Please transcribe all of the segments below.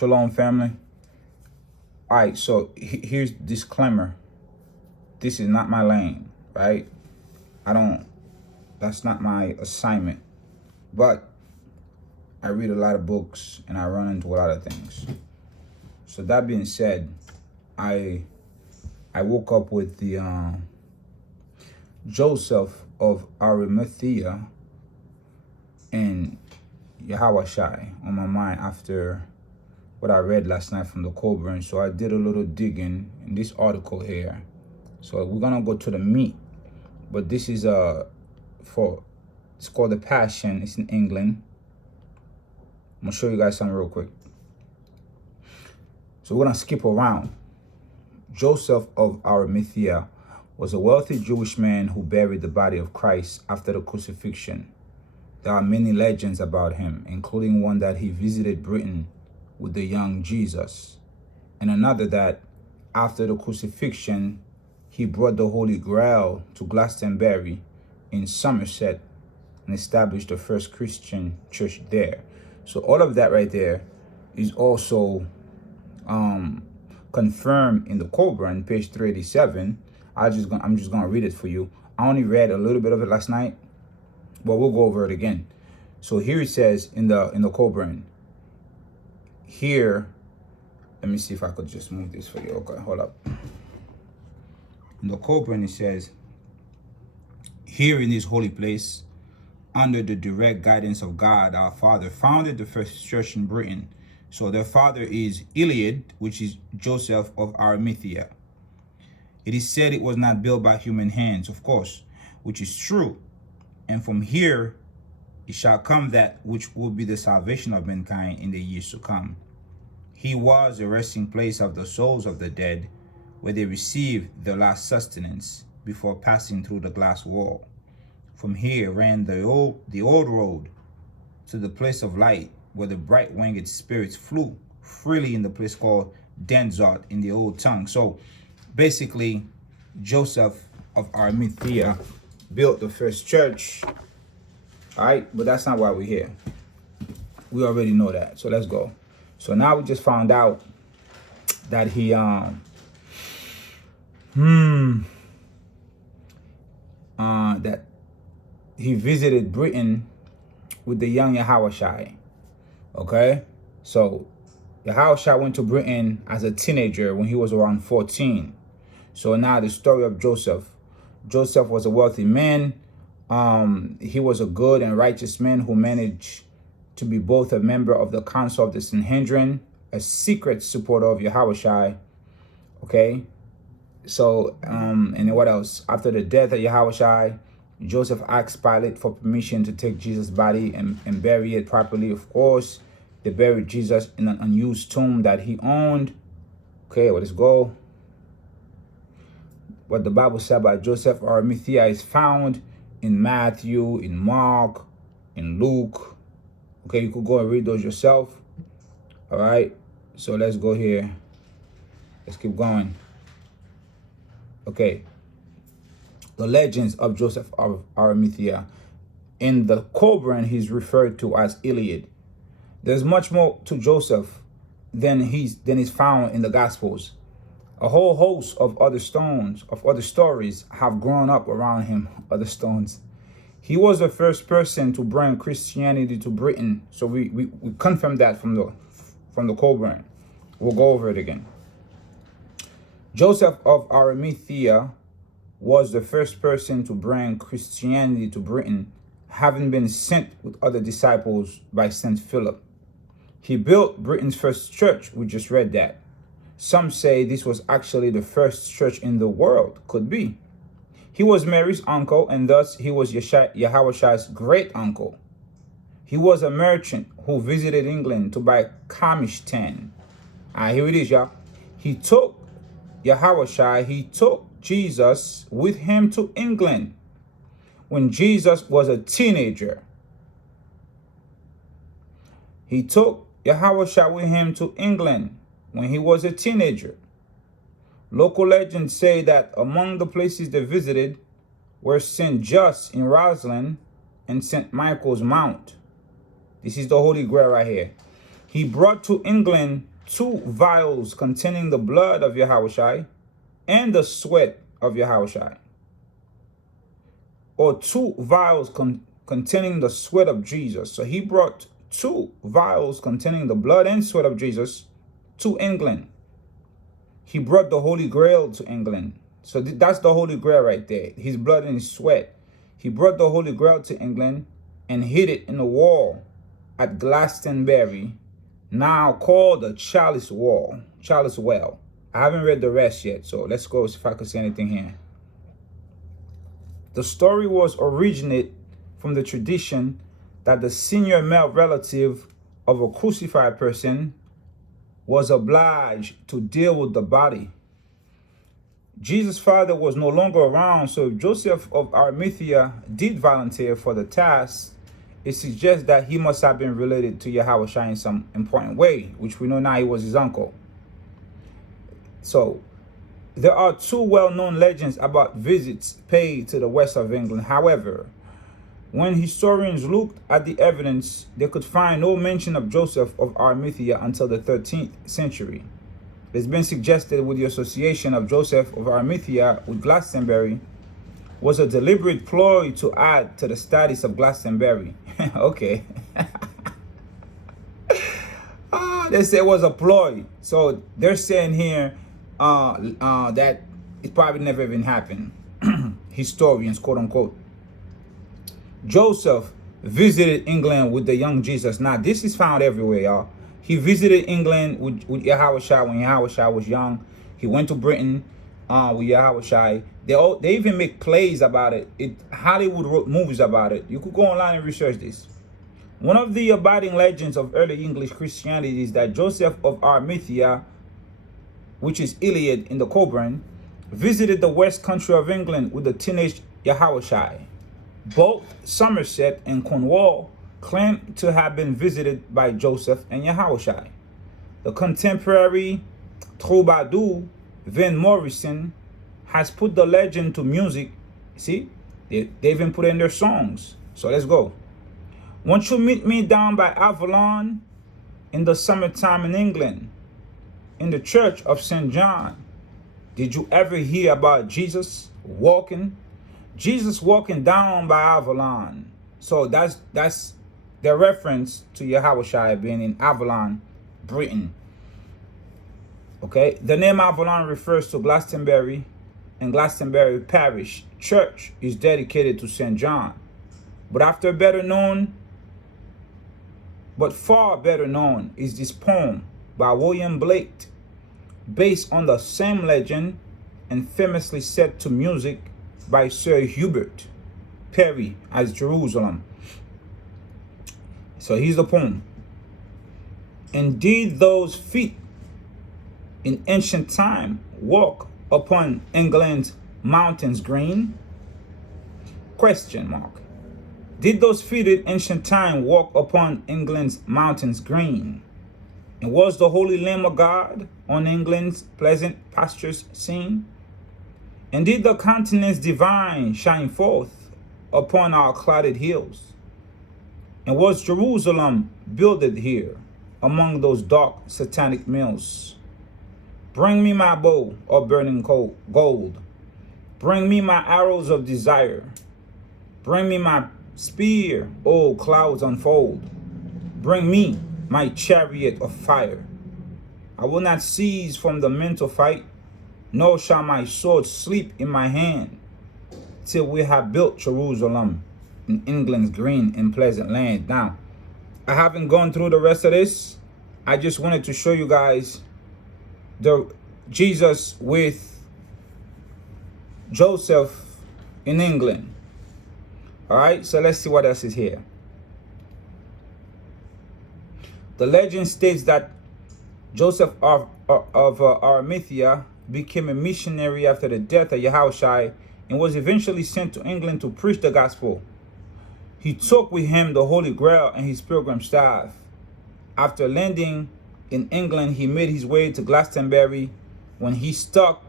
Shalom, family. All right, so here's disclaimer. This is not my lane, right? That's not my assignment. But I read a lot of books and I run into a lot of things. So that being said, I woke up with the Joseph of Aremethea and Yahushai on my mind after what I read last night from the Colburn. So I did a little digging in this article here. So we're gonna go to the meat, but this is it's called The Passion. It's in England. I'm gonna show you guys something real quick. So we're gonna skip around. Joseph of Aremethea was a wealthy Jewish man who buried the body of Christ after the crucifixion. There are many legends about him, including one that he visited Britain with the young Jesus, and another that after the crucifixion, he brought the Holy Grail to Glastonbury in Somerset and established the first Christian church there. So all of that right there is also confirmed in the Colburn, page 387. I'm just gonna read it for you. I only read a little bit of it last night, but we'll go over it again. So here it says in the Colburn. Here, let me see if I could just move this for you. Okay, hold up. In the Colburn, it says, here in this holy place, under the direct guidance of God, our Father founded the first church in Britain. So their father is Ilyid, which is Joseph of Aremethea. It is said it was not built by human hands, of course, which is true. And from here, it shall come that which will be the salvation of mankind in the years to come. He was a resting place of the souls of the dead, where they received their last sustenance before passing through the glass wall. From here ran the old road to the place of light, where the bright winged spirits flew freely in the place called Denzot in the old tongue. So basically, Joseph of Arimathea built the first church. All right, but that's not why we're here. We already know that. So let's go. So now we just found out that he that he visited Britain with the young Yahushai. Okay, so Yahushai went to Britain as a teenager when he was around 14. So now the story of Joseph. Joseph was a wealthy man. He was a good and righteous man who managed to be both a member of the Council of the Sanhedrin, a secret supporter of Yahushai. Okay, so and then what else? After the death of Yahushai, Joseph asked Pilate for permission to take Jesus' body and bury it properly. Of course, they buried Jesus in an unused tomb that he owned. Okay, well, let's go. What the Bible said about Joseph of Aremethea is found in Matthew, in Mark, in Luke. Okay, you could go and read those yourself. All right, so let's go here. Let's keep going. Okay, the legends of Joseph of Arimathea. In the Colburn, he's referred to as Ilyid. There's much more to Joseph than is found in the Gospels. A whole host of other stories have grown up around him. Other stones. He was the first person to bring Christianity to Britain. So we confirm that from the Colburn. We'll go over it again. Joseph of Arimathea was the first person to bring Christianity to Britain, having been sent with other disciples by St. Philip. He built Britain's first church. We just read that. Some say this was actually the first church in the world. Could be. He was Mary's uncle, and thus he was Yahushai's great uncle. He was a merchant who visited England to buy Kamishtan. Here it is, y'all. He took Jesus with him to England when Jesus was a teenager. He took Yahushua with him to England when he was a teenager. Local legends say that among the places they visited were St. Just in Roslyn and St. Michael's Mount. This is the Holy Grail right here. He brought to England 2 vials containing the blood of Yahushai and the sweat of Yahushai, or 2 vials containing the sweat of Jesus. So he brought 2 vials containing the blood and sweat of Jesus to England. He brought the Holy Grail to England. So that's the Holy Grail right there, his blood and his sweat. He brought the Holy Grail to England and hid it in the wall at Glastonbury, now called the Chalice Well. I haven't read the rest yet, so let's go see if I can see anything here. The story was originated from the tradition that the senior male relative of a crucified person was obliged to deal with the body. Jesus' father was no longer around, so if Joseph of Aremethea did volunteer for the task, it suggests that he must have been related to Yahushua in some important way, which we know now he was his uncle. So there are 2 well-known legends about visits paid to the west of England. However, when historians looked at the evidence, they could find no mention of Joseph of Aremethea until the 13th century. It's been suggested with the association of Joseph of Arimathea with Glastonbury was a deliberate ploy to add to the status of Glastonbury. Okay. They say it was a ploy. So they're saying here that it probably never even happened. Historians, quote unquote. Joseph visited England with the young Jesus. Now, this is found everywhere, y'all. He visited England with Yahushua when Yahushua was young. He went to Britain with Yahushua. They even make plays about it. Hollywood wrote movies about it. You could go online and research this. One of the abiding legends of early English Christianity is that Joseph of Aremethea, which is Ilyid in the Coburn, visited the west country of England with the teenage Yahushua. Both Somerset and Cornwall claim to have been visited by Joseph and Yahushua. The contemporary troubadour Van Morrison has put the legend to music. See, they even put it in their songs. So let's go. Won't you meet me down by Avalon in the summertime in England, in the church of St. John? Did you ever hear about Jesus walking down by Avalon? So that's their reference to Yahushua being in Avalon, Britain. Okay, the name Avalon refers to Glastonbury, and Glastonbury Parish Church is dedicated to St. John. But far better known is this poem by William Blake, based on the same legend and famously set to music by Sir Hubert Parry as Jerusalem. So here's the poem. Indeed, those feet in ancient time walk upon England's mountains green? Question mark. Did those feet in ancient time walk upon England's mountains green? And was the Holy Lamb of God on England's pleasant pastures seen? And did the continents divine shine forth upon our clouded hills? And was Jerusalem builded here among those dark satanic mills? Bring me my bow of burning gold. Bring me my arrows of desire. Bring me my spear, O clouds unfold. Bring me my chariot of fire. I will not cease from the mental fight, nor shall my sword sleep in my hand, till we have built Jerusalem in England's green and pleasant land. Now, I haven't gone through the rest of this. I just wanted to show you guys the Jesus with Joseph in England. All right, so let's see what else is here. The legend states that Joseph of Aremethea became a missionary after the death of Yahushua and was eventually sent to England to preach the gospel. He took with him the Holy Grail and his pilgrim staff. After landing in England, he made his way to Glastonbury when he stuck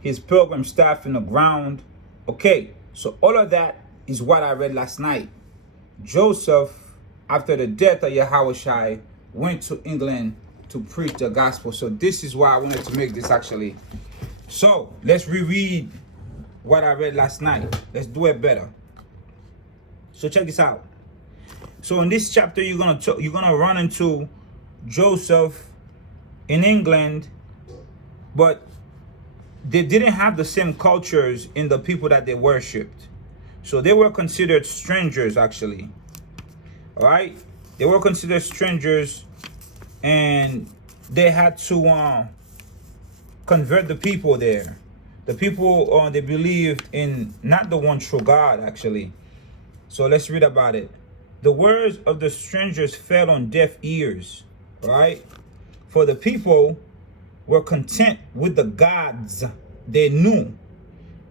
his pilgrim staff in the ground. Okay, so all of that is what I read last night. Joseph, after the death of Yahushua, went to England to preach the gospel. So this is why I wanted to make this actually. So let's reread what I read last night. Let's do it better. So check this out. So in this chapter, you're gonna run into Joseph in England, but they didn't have the same cultures in the people that they worshipped. So they were considered strangers, actually. All right, they were considered strangers, and they had to convert the people there. The people, they believed in not the one true God, actually. So let's read about it. The words of the strangers fell on deaf ears, right? For the people were content with the gods they knew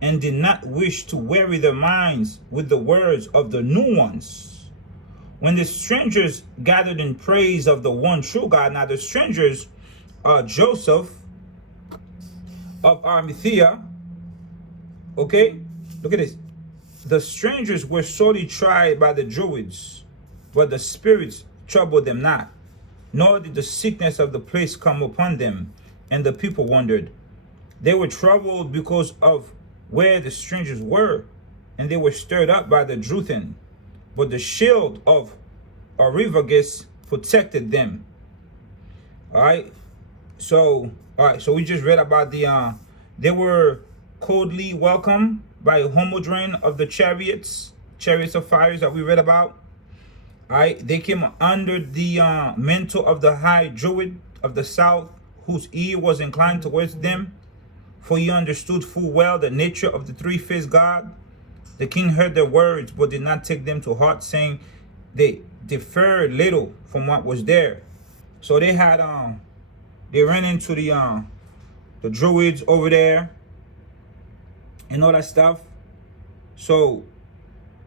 and did not wish to weary their minds with the words of the new ones. When the strangers gathered in praise of the one true God, now the strangers are Joseph of Arimathea, okay? Look at this. The strangers were sorely tried by the Druids, but the spirits troubled them not, nor did the sickness of the place come upon them, and the people wondered. They were troubled because of where the strangers were, and they were stirred up by the Druthin, but the shield of Arivagus protected them. All right, so we just read about they were coldly welcomed by Homodrin of the chariots of fires that we read about. All right, they came under the mantle of the high Druid of the south, whose ear was inclined towards them, for he understood full well the nature of the three-faced God. The king heard their words, but did not take them to heart, saying they differed little from what was there. So they had they ran into the Druids over there and all that stuff. So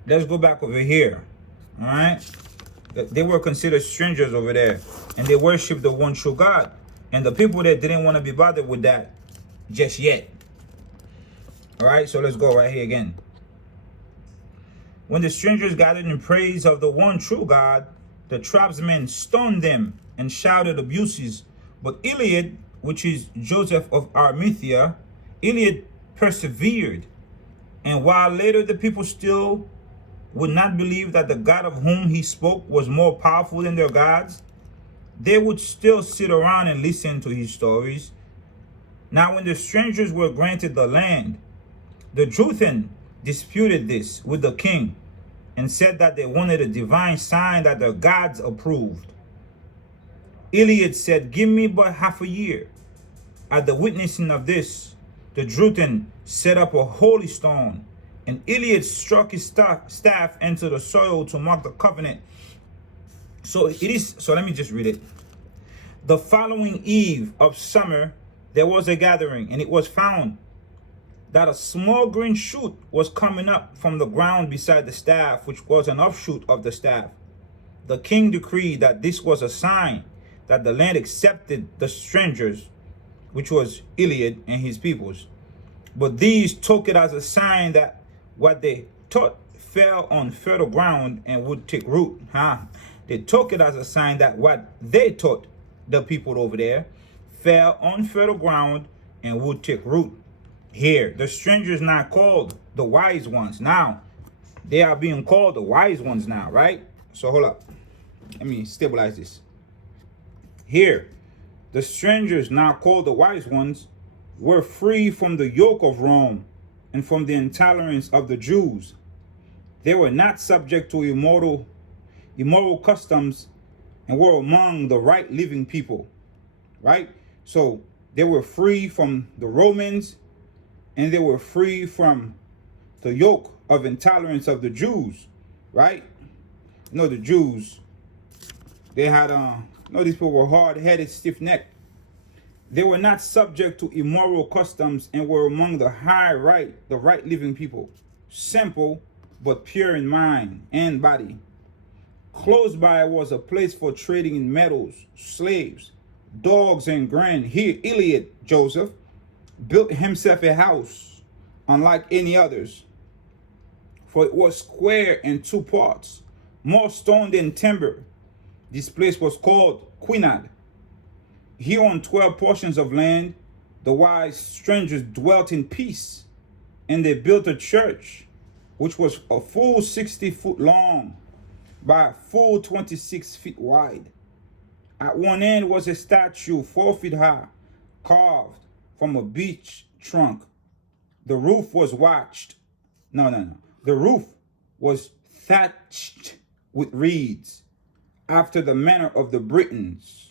let's go back over here. All right, they were considered strangers over there, and they worshiped the one true God, and the people there didn't want to be bothered with that just yet. All right, so let's go right here again. When the strangers gathered in praise of the one true God, the tribesmen stoned them and shouted abuses. But Ilyid, which is Joseph of Aremethia, Ilyid persevered. And while later the people still would not believe that the God of whom he spoke was more powerful than their gods, they would still sit around and listen to his stories. Now when the strangers were granted the land, the Druthin disputed this with the king and said that they wanted a divine sign that their gods approved. Ilyid said, "Give me but half a year." At the witnessing of this, the Druthin set up a holy stone, and Ilyid struck his staff into the soil to mark the covenant. So let me just read it. The following eve of summer, there was a gathering, and it was found that a small green shoot was coming up from the ground beside the staff, which was an offshoot of the staff. The king decreed that this was a sign that the land accepted the strangers, which was Ilyid and his peoples. But these took it as a sign that what they taught fell on fertile ground and would take root. They took it as a sign that what they taught the people over there fell on fertile ground and would take root. Here, the strangers not called the wise ones. Now, they are being called the wise ones now, right? So hold up. Let me stabilize this. Here, the strangers now called the wise ones were free from the yoke of Rome and from the intolerance of the Jews. They were not subject to immoral customs and were among the right living people, right? So they were free from the Romans, and they were free from the yoke of intolerance of the Jews, right? You know, the Jews, they had, these people were hard-headed, stiff-necked. They were not subject to immoral customs and were among the right living people, simple but pure in mind and body. Close by was a place for trading in metals, slaves, dogs, and grain. Here, Ilyid, Joseph, built himself a house unlike any others, for it was square in two parts, more stone than timber. This place was called Quinad. Here on 12 portions of land, the wise strangers dwelt in peace, and they built a church, which was a full 60 foot long by a full 26 feet wide. At one end was a statue 4 feet high, carved from a beech trunk. The roof was The roof was thatched with reeds, after the manner of the Britons.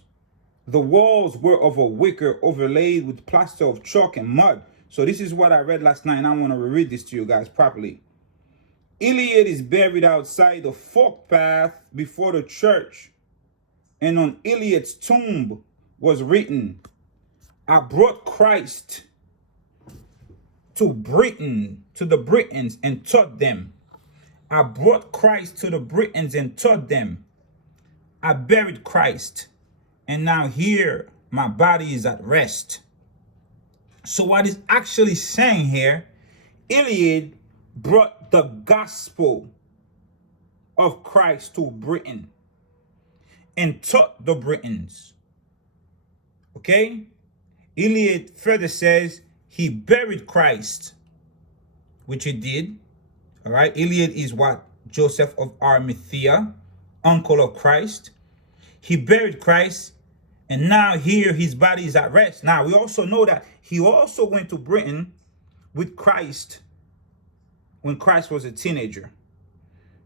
The walls were of a wicker overlaid with plaster of chalk and mud. So this is what I read last night, and I want to reread this to you guys properly. Ilyid is buried outside the forked path before the church, and on Ilyid's tomb was written, I brought Christ to the Britons and taught them. I brought Christ to the Britons and taught them. I buried Christ, and now here my body is at rest. So what is actually saying here, Ilyid brought the gospel of Christ to Britain and taught the Britons. Okay? Ilyid further says he buried Christ, which he did. All right? Ilyid is what? Joseph of Aremethea, uncle of Christ. He buried Christ, and now here his body is at rest. Now we also know that he also went to Britain with Christ when Christ was a teenager.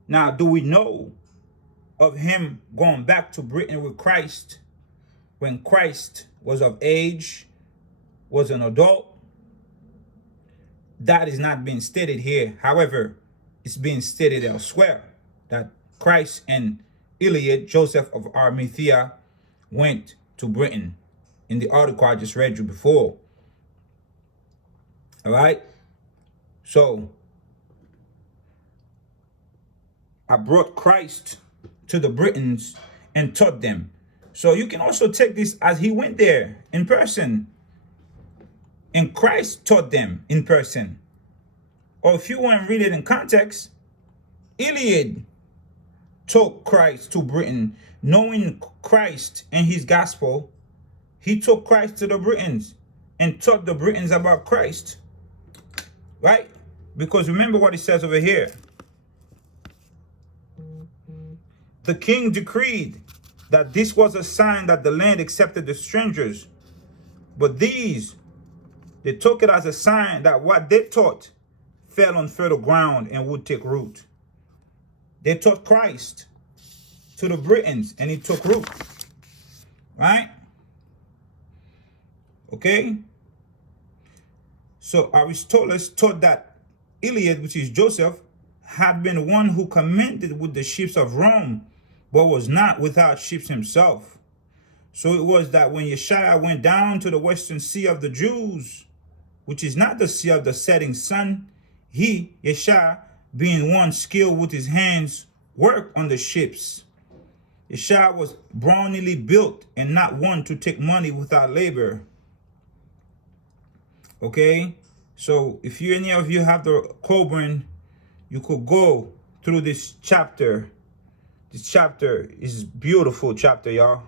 Now, do we know of him going back to Britain with Christ when Christ was of age, was an adult? That is not being stated here. However, it's being stated elsewhere that Christ and Ilyid, Joseph of Arimathea, went to Britain in the article I just read you before. All right? So, I brought Christ to the Britons and taught them. So you can also take this as he went there in person, and Christ taught them in person. Or if you want to read it in context, Ilyid took Christ to Britain, knowing Christ and his gospel. He took Christ to the Britons and taught the Britons about Christ. Right? Because remember what it says over here. The king decreed that this was a sign that the land accepted the strangers. But these, they took it as a sign that what they taught fell on fertile ground and would take root. They taught Christ to the Britons and it took root. Right? Okay? So Aristobulus taught that Ilyid, which is Joseph, had been one who commanded with the ships of Rome, but was not without ships himself. So it was that when Yeshua went down to the western sea of the Jews, which is not the sea of the setting sun, he, Yeshua, being one skilled with his hands, worked on the ships. Yeshua was brawnyly built and not one to take money without labor. Okay? So if any of you have the Coburn, you could go through this chapter. This chapter is a beautiful chapter, y'all.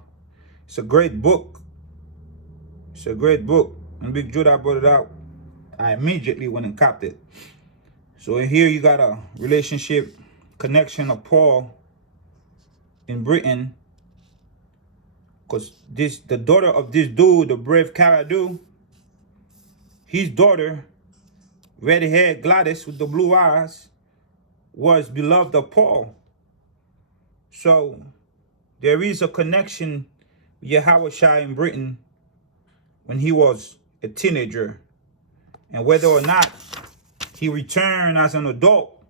It's a great book. It's a great book. And Big Judah brought it out. I immediately went and copped it. So here you got a relationship connection of Paul in Britain. Because the daughter of this dude, the brave Caradu, his daughter, red-haired Gladys with the blue eyes, was beloved of Paul. So there is a connection with Yahushua in Britain when he was a teenager. And whether or not he returned as an adult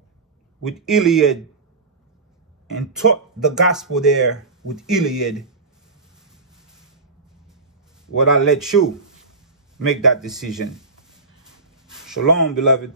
with Ilyid and taught the gospel there with Ilyid, well, I let you make that decision. Shalom, beloved.